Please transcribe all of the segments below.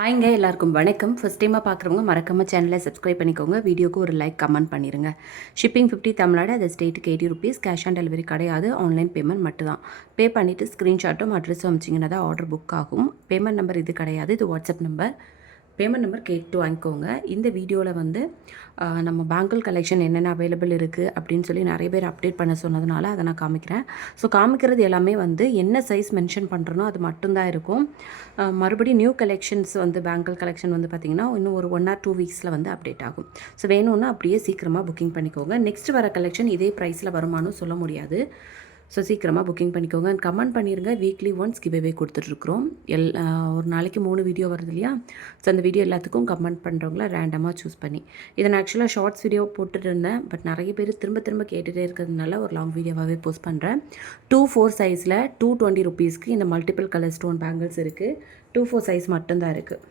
ஹாய்ங்க எல்லாருக்கும் வணக்கம். ஃபர்ஸ்ட் டைமாக பார்க்குறவங்க மறக்காமல் சேனலை சப்ஸ்கிரைப் பண்ணிக்கோங்க. வீடியோக்கு ஒரு லைக் கமெண்ட் பண்ணிடுங்க. ஷிப்பிங் 50 தமிழ்நாடு, அது ஸ்டேட்டுக்கு 80 ருபீஸ். கேஷ் ஆன் டெலிவரி கிடையாது, ஆன்லைன் பேமெண்ட் மட்டும் தான். பே பண்ணிவிட்டு ஸ்க்ரீன்ஷாட்டும் அட்ரஸும் அமிச்சிங்கன்னா தான் ஆர்டர் புக் ஆகும். பேமெண்ட் நம்பர் இது கிடையாது, இது வாட்ஸ்அப் நம்பர். பேமெண்ட் நம்பர் கேட்டு வாங்கிக்கோங்க. இந்த வீடியோவில் வந்து நம்ம பேங்கிள் கலெக்ஷன் என்னென்ன அவைலபிள் இருக்குது அப்படின்னு சொல்லி நிறைய பேர் அப்டேட் பண்ண சொன்னதுனால அதை நான் காமிக்கிறேன். ஸோ காமிக்கிறது எல்லாமே வந்து என்ன சைஸ் மென்ஷன் பண்ணுறனோ அது மட்டும்தான் இருக்கும். மறுபடியும் நியூ கலெக்ஷன்ஸ் வந்து பேங்கிள் கலெக்ஷன் வந்து பார்த்திங்கன்னா இன்னும் ஒரு 1 or 2 வீக்ஸில் வந்து அப்டேட் ஆகும். ஸோ வேணும்னா அப்படியே சீக்கிரமாக புக்கிங் பண்ணிக்கோங்க. நெக்ஸ்ட் வர கலெக்ஷன் இதே ப்ரைஸில் வருமானு சொல்ல முடியாது. ஸோ சீக்கிரமாக புக்கிங் பண்ணிக்கோங்க. அண்ட் கமெண்ட் பண்ணிடுங்க. வீக்லி ஒன்ஸ் கிவ்அவே கொடுத்துட்ருக்குறோம். ஒரு நாளைக்கு 3 வீடியோ வருது இல்லையா? ஸோ அந்த வீடியோ எல்லாத்துக்கும் கமெண்ட் பண்ணுறவங்கள ரேண்டமாக சூஸ் பண்ணி இதை நான் ஆக்சுவலாக ஷார்ட்ஸ் வீடியோ போட்டுட்டு இருந்தேன். பட் நிறைய பேர் திரும்ப கேட்டுகிட்டே இருக்கிறதுனால ஒரு லாங் வீடியோவாகவே போஸ்ட் பண்ணுறேன். 2-4 சைஸில் 220 ருபீஸ்க்கு இந்த மல்டிபிள் கலர் ஸ்டோன் பேங்கிள்ஸ் இருக்குது. 2-4 சைஸ் மட்டும்தான் இருக்குது.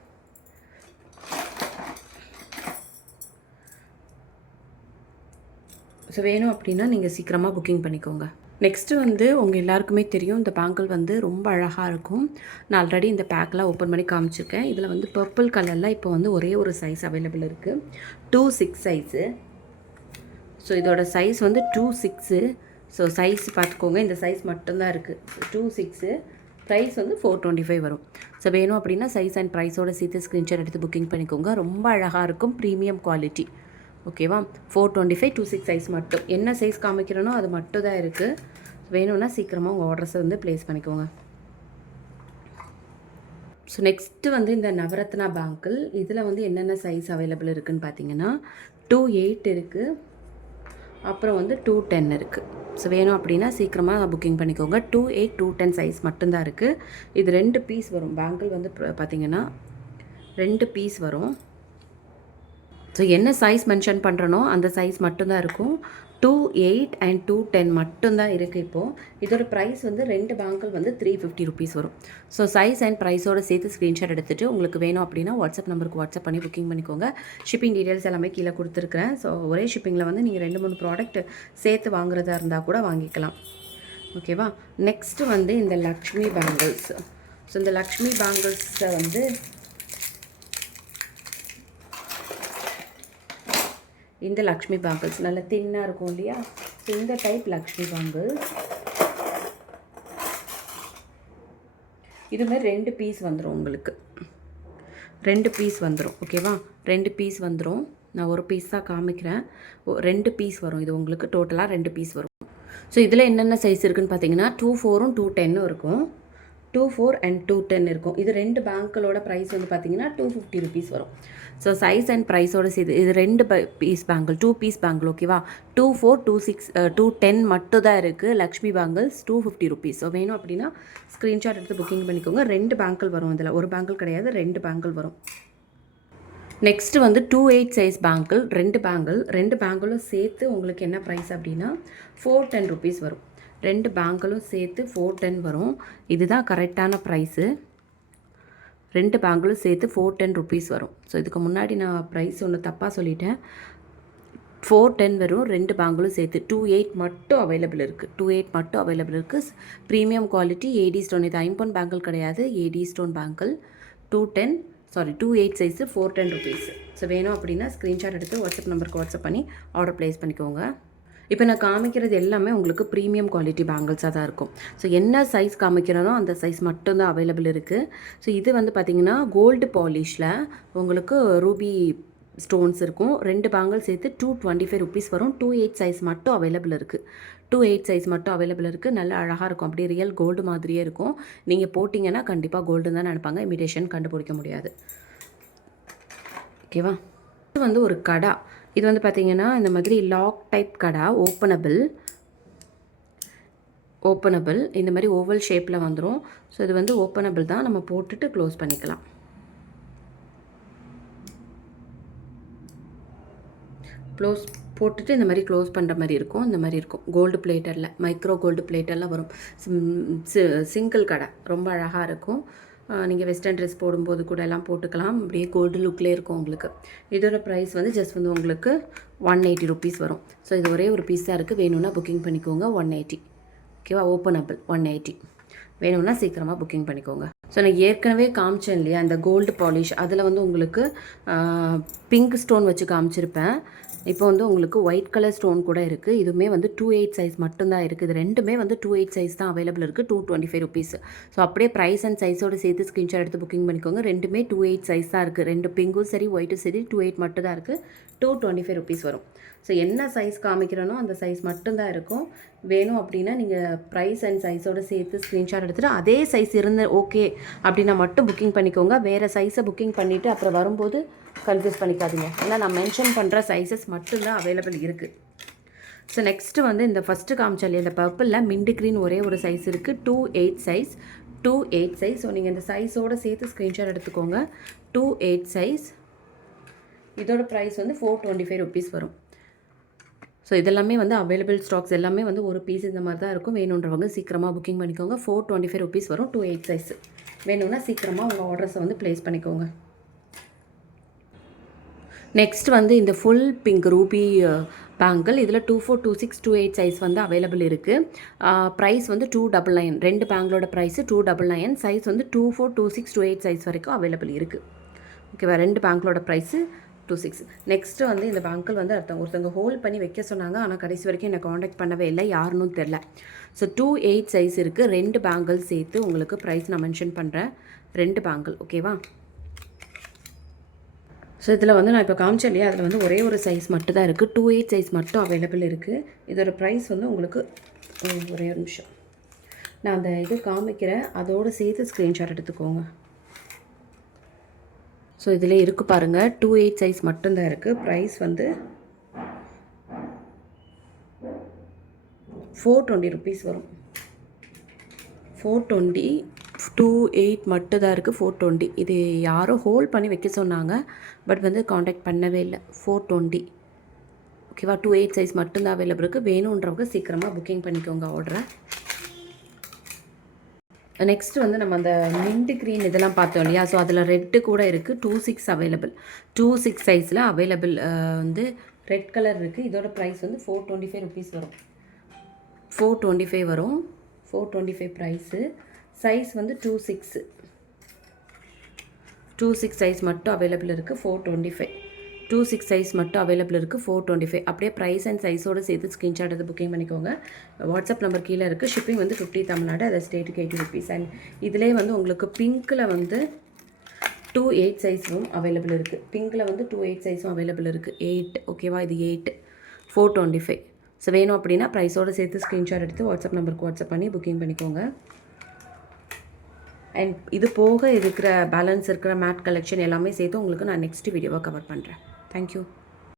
ஸோ வேணும் அப்படின்னா நீங்கள் சீக்கிரமாக புக்கிங் பண்ணிக்கோங்க. நெக்ஸ்ட்டு வந்து உங்கள் எல்லாருக்குமே தெரியும், இந்த பேங்கிள் வந்து ரொம்ப அழகாக இருக்கும். நான் ஆல்ரெடி இந்த பேக்கெலாம் ஓப்பன் பண்ணி காமிச்சிருக்கேன். இதில் வந்து பர்பிள் கலரில் இப்போ வந்து ஒரே ஒரு சைஸ் அவைலபிள் இருக்குது. 2-6 சைஸு. ஸோ இதோட சைஸ் வந்து 2-6. ஸோ சைஸ் பார்த்துக்கோங்க, இந்த சைஸ் மட்டும்தான் இருக்குது. 2-6. ப்ரைஸ் வந்து 425 வரும். ஸோ வேணும் அப்படின்னா சைஸ் அண்ட் ப்ரைஸோட சேர்த்து ஸ்க்ரீன்ஷாட் எடுத்து புக்கிங் பண்ணிக்கோங்க. ரொம்ப அழகாக இருக்கும், ப்ரீமியம் குவாலிட்டி. ஓகேவா? 425 2-6 சைஸ் மட்டும். என்ன சைஸ் காமிக்கிறனோ அது மட்டும் தான் இருக்குது. வேணும்னா சீக்கிரமாக உங்கள் ஆர்டர்ஸை வந்து ப்ளேஸ் பண்ணிக்கோங்க. ஸோ நெக்ஸ்ட்டு வந்து இந்த நவரத்னா பேங்கிள். இதில் வந்து என்னென்ன சைஸ் அவைலபிள் இருக்குதுன்னு பார்த்தீங்கன்னா 2-8 இருக்குது, அப்புறம் வந்து 2-10 இருக்குது. ஸோ வேணும் அப்படின்னா சீக்கிரமாக புக்கிங் பண்ணிக்கோங்க. 2-8 2-10 சைஸ் மட்டும்தான் இருக்குது. இது 2 பீஸ் வரும். பேங்கிள் வந்து பார்த்திங்கன்னா 2 பீஸ் வரும். ஸோ என்ன சைஸ் மென்ஷன் பண்ணுறனோ அந்த சைஸ் மட்டும்தான் இருக்கும். 2-8 and 2-10 மட்டும்தான் இருக்குது இப்போது. இதோட ப்ரைஸ் வந்து 2 பேங்கிள் வந்து 350 ருபீஸ் வரும். ஸோ சைஸ் அண்ட் ப்ரைஸோடு சேர்த்து ஸ்க்ரீன்ஷாட் எடுத்துகிட்டு உங்களுக்கு வேணும் அப்படின்னா வாட்ஸ்அப் நம்பருக்கு வாட்ஸ்அப் பண்ணி புக்கிங் பண்ணிக்கோங்க. ஷிப்பிங் டீட்டெயில்ஸ் எல்லாமே கீழே கொடுத்துருக்குறேன். ஸோ ஒரே ஷிப்பிங்கில் வந்து நீங்கள் 2-3 ப்ராடக்ட் சேர்த்து வாங்குறதா இருந்தால் கூட வாங்கிக்கலாம். ஓகேவா? நெக்ஸ்ட்டு வந்து இந்த லக்ஷ்மி பேங்கிள்ஸ். ஸோ இந்த லக்ஷ்மி பேங்கிள்ஸை வந்து இந்த லக்ஷ்மி பேங்கிள்ஸ் நல்ல தின்னாக இருக்கும் இல்லையா? ஸோ இந்த டைப் லக்ஷ்மி பேங்கிள்ஸ் இதுமாதிரி 2 பீஸ் வந்துடும் உங்களுக்கு. 2 பீஸ் வந்துடும். ஓகேவா? 2 பீஸ் வந்துடும். நான் ஒரு பீஸ் தான் காமிக்கிறேன். 2 பீஸ் வரும். இது உங்களுக்கு டோட்டலாக 2 பீஸ் வரும். ஸோ இதில் என்னென்ன சைஸ் இருக்குதுன்னு பார்த்தீங்கன்னா 2-4 2-10 இருக்கும். 2-4 and 2-10 இருக்கும். இது 2 பேங்கிளோட ப்ரைஸ் வந்து பார்த்தீங்கன்னா 250 ருபீஸ் வரும். ஸோ சைஸ் அண்ட் ப்ரைஸோடு சேர்த்து இது 2 பீஸ் பேங்கிள், 2 பீஸ் பேங்கிள். ஓகேவா? 2-4 2-6 2-10 மட்டும் தான் இருக்குது. Lakshmi bangles 250 rupees. ஸோ வேணும் அப்படின்னா ஸ்க்ரீன்ஷாட் எடுத்து புக்கிங் பண்ணிக்கோங்க. 2 பேங்கிள் வரும். இதில் ஒரு பேங்கிள் கிடையாது, 2 பேங்கிள் வரும். நெக்ஸ்ட்டு வந்து 2-8 சைஸ் பேங்கிள். 2 பேங்கிளும் சேர்த்து உங்களுக்கு என்ன ப்ரைஸ் அப்படின்னா 410 ருபீஸ் வரும். 2 பேங்கிளும் சேர்த்து 410 வரும். இதுதான் கரெக்டான ப்ரைஸு. 2 பேங்கிளும் சேர்த்து 410 ருபீஸ் வரும். ஸோ இதுக்கு முன்னாடி நான் ப்ரைஸ் ஒன்று தப்பாக சொல்லிட்டேன். 410 வரும். 2 பேங்கிளும் சேர்த்து. 2-8 மட்டும் அவைலபிள் இருக்குது. 2-8 மட்டும் அவைலபிள் இருக்குது. Premium quality AD stone. இது ஐம்பொன் பேங்கிள் கிடையாது, AD stone bangle. 2-8 size 410 rupees. So வேணும் அப்படின்னா ஸ்க்ரீன்ஷாட் எடுத்து வாட்ஸ்அப் நம்பருக்கு வாட்ஸ்அப் பண்ணி ஆர்டர் ப்ளேஸ் பண்ணிக்கோங்க. இப்போ நான் காமிக்கிறது எல்லாமே உங்களுக்கு ப்ரீமியம் குவாலிட்டி பேங்கிள்ஸாக தான் இருக்கும். ஸோ என்ன சைஸ் காமிக்கிறனோ அந்த சைஸ் மட்டும்தான் அவைலபிள் இருக்குது. ஸோ இது வந்து பார்த்திங்கன்னா கோல்டு பாலிஷில் உங்களுக்கு ரூபி ஸ்டோன்ஸ் இருக்கும். 2 பேங்கிள் சேர்த்து 225 ருபீஸ் வரும். 2-8 சைஸ் மட்டும் அவைலபிள் இருக்குது. 2-8 சைஸ் மட்டும் அவைலபிள் இருக்குது. நல்ல அழகாக இருக்கும். அப்படியே ரியல் கோல்டு மாதிரியே இருக்கும். நீங்கள் போட்டிங்கன்னா கண்டிப்பாக கோல்டுன்னு தான் நினைப்பாங்க. இமிடேஷன் கண்டுபிடிக்க முடியாது. ஓகேவா? இது வந்து ஒரு கடா. இது வந்து பார்த்திங்கன்னா இந்த மாதிரி லாக் டைப் கடா. ஓப்பனபிள் இந்த மாதிரி ஓவல் ஷேப்பில் வந்துடும். ஸோ இது வந்து ஓப்பனபிள் தான். நம்ம போட்டுட்டு க்ளோஸ் பண்ணிக்கலாம். போட்டுட்டு இந்த மாதிரி க்ளோஸ் பண்ணுற மாதிரி இருக்கும். இந்த மாதிரி இருக்கும். கோல்டு பிளேட்டரில், மைக்ரோ கோல்டு பிளேட்டரில் வரும். சிங்கிள் கடை ரொம்ப அழகாக இருக்கும். நீங்கள் வெஸ்டர்ன் ட்ரெஸ் போடும்போது கூட எல்லாம் போட்டுக்கலாம். அப்படியே கோல்டு லுக்லேயே இருக்கும் உங்களுக்கு. இதோட ப்ரைஸ் வந்து ஜஸ்ட் வந்து உங்களுக்கு 180 ருபீஸ் வரும். ஸோ இது ஒரே ஒரு பீஸ் தான் இருக்குது. வேணும்னா புக்கிங் பண்ணிக்கோங்க. 180. ஓகேவா? ஓப்பனபிள் 180. வேணும்னா சீக்கிரமாக புக்கிங் பண்ணிக்கோங்க. ஸோ நான் ஏற்கனவே காமிச்சேன் இல்லையா இந்த கோல்டு பாலிஷ், அதில் வந்து உங்களுக்கு பிங்க் ஸ்டோன் வச்சு காமிச்சிருப்பேன். இப்போ வந்து உங்களுக்கு ஒயிட் கலர் ஸ்டோன் கூட இருக்குது. இதுவுமே வந்து 2/8 சைஸ் மட்டும்தான் இருக்குது. இது ரெண்டுமே வந்து 2/8 சைஸ் தான் அவைலபிள் இருக்குது. 225 ருபீஸ். ஸோ அப்படியே ப்ரைஸ் அண்ட் சைஸோடு சேர்த்து ஸ்க்ரீன்ஷாட் எடுத்து புக்கிங் பண்ணிக்கோங்க. ரெண்டுமே 2/8 சைஸ் தான் இருக்குது. ரெண்டு பிங்கும் சரி ஒயிட்டும் சரி 2/8 மட்டும் தான் இருக்குது. 225 ருபீஸ் வரும். ஸோ என்ன சைஸ் காமிக்கிறனோ அந்த சைஸ் மட்டும்தான் இருக்கும். வேணும் அப்படின்னா நீங்கள் ப்ரைஸ் அண்ட் சைஸோடு சேர்த்து ஸ்க்ரீன்ஷாட் எடுத்துகிட்டு அதே சைஸ் இருந்து ஓகே அப்படின்னா மட்டும் புக்கிங் பண்ணிக்கோங்க. வேறு சைஸை புக்கிங் பண்ணிவிட்டு அப்புறம் வரும்போது கன்ஃபியூஸ் பண்ணிக்காதீங்க. ஏன்னா நான் மென்ஷன் பண்ணுற சைஸஸ் மட்டும்தான் அவைலபிள் இருக்குது. ஸோ நெக்ஸ்ட்டு வந்து இந்த ஃபஸ்ட்டு காமிச்சாலே இந்த பர்பிளில் மின்ட் க்ரீன் ஒரே ஒரு சைஸ் இருக்குது. 2/8 சைஸ். 2/8 சைஸ். ஸோ நீங்கள் இந்த சைஸோடு சேர்த்து ஸ்க்ரீன்ஷாட் எடுத்துக்கோங்க. 2/8 சைஸ். இதோட ப்ரைஸ் வந்து 425 ருபீஸ் வரும். ஸோ இதெல்லாமே வந்து அவைலபிள் ஸ்டாக்ஸ் எல்லாமே வந்து ஒரு பீஸ் இந்த மாதிரி தான் இருக்கும். வேணுன்றவங்க சீக்கிரமாக புக்கிங் பண்ணிக்கோங்க. 425 ருபீஸ் வரும். 2/8 சைஸ். வேணும்னா சீக்கிரமாக உங்கள் ஆர்டர்ஸை வந்து ப்ளேஸ் பண்ணிக்கோங்க. நெக்ஸ்ட் வந்து இந்த ஃபுல் பிங்க் ரூபி பேங்கிள். இதில் 24, 26, 28 சைஸ் வந்து அவைலபிள் இருக்குது. ப்ரைஸ் வந்து 299. ரெண்டு பேங்கிளோட ப்ரைஸு 299. சைஸ் வந்து 24, 26, 28 சைஸ் வரைக்கும் அவைலபிள் இருக்குது. ஓகேவா? ரெண்டு பேங்கிளோட ப்ரைஸு 26. நெக்ஸ்ட்டு வந்து இந்த பேங்கிள் வந்து ஒருத்தவங்க ஹோல்ட் பண்ணி வைக்க சொன்னாங்க. ஆனால் கடைசி வரைக்கும் என்னை காண்டாக்ட் பண்ணவே இல்லை. யாருன்னு தெரில. ஸோ 2/8 சைஸ் இருக்குது. ரெண்டு பேங்கிள் சேர்த்து உங்களுக்கு ப்ரைஸ் நான் மென்ஷன் பண்ணுறேன். ரெண்டு பேங்கிள். ஓகேவா? ஸோ இதில் வந்து நான் இப்போ காமிச்சேன் இல்லையா, அதில் வந்து ஒரே ஒரு சைஸ் மட்டும் தான் இருக்குது. 2/8 சைஸ் மட்டும் அவைலபிள் இருக்குது. இதோட ப்ரைஸ் வந்து உங்களுக்கு ஒரே ஒரு நிமிஷம் நான் அந்த இது காமிக்கிறேன். அதோடு சேர்த்து ஸ்க்ரீன்ஷாட் எடுத்துக்கோங்க. ஸோ இதில் இருக்குது பாருங்கள். 2/8 சைஸ் மட்டும்தான் இருக்குது. ப்ரைஸ் வந்து 420 ருபீஸ் வரும். 420. 2/8 மட்டும் தான் இருக்குது. 420. இது யாரோ ஹோல்ட் பண்ணி வைக்க சொன்னாங்க. பட் வந்து காண்டாக்ட் பண்ணவே இல்லை. 420. ஓகேவா? 2/8 சைஸ் மட்டும்தான் அவைலபிள் இருக்குது. வேணுன்றவங்க சீக்கிரமாக புக்கிங் பண்ணிக்கோங்க ஆர்டரை. நெக்ஸ்ட்டு வந்து நம்ம அந்த மின்ட் க்ரீன் இதெல்லாம் பார்த்தோம் இல்லையா, ஸோ அதில் ரெட்டு கூட இருக்குது. 26 அவைலபிள். 26 சைஸில் அவைலபிள் வந்து ரெட் கலர் இருக்குது. இதோட ப்ரைஸ் வந்து 425 ருபீஸ் வரும். 425 வரும். 425 ப்ரைஸு. சைஸ் வந்து 26. 26 சைஸ் மட்டும் அவைலபிள் இருக்குது. 425. 26 சைஸ் மட்டும் அவைலபிள் இருக்குது. 425. அப்படியே ப்ரைஸ் அண்ட் சைஸோடு சேர்த்து ஸ்க்ரீன்ஷாட் எடுத்து புக்கிங் பண்ணிக்கோங்க. வாட்ஸ்அப் நம்பர் கீழே இருக்குது. ஷிப்பிங் வந்து 50 தமிழ்நாடு. அதை ஸ்டேட்டுக்கு 80 ருபீஸ். அண்ட் இதிலே வந்து உங்களுக்கு பிங்க்கில் வந்து 2/8 சைஸும் அவைலபிள் இருக்குது. பிங்க்கில் வந்து 2/8 சைஸும் அவைலபிள் இருக்குது. 8. ஓகேவா? இது 8. 425. ஸோ வேணும் அப்படின்னா ப்ரைஸோடு சேர்த்து ஸ்க்ரீன்ஷாட் எடுத்து வாட்ஸ்அப் நம்பருக்கு வாட்ஸ்அப் பண்ணி புக்கிங் பண்ணிக்கோங்க. அண்ட் இது போக இருக்கிற பேலன்ஸ் இருக்கிற மேட் கலெக்ஷன் எல்லாமே சேர்த்து உங்களுக்கு நான் நெக்ஸ்ட் வீடியோவை கவர் பண்ணுறேன். தேங்க்யூ.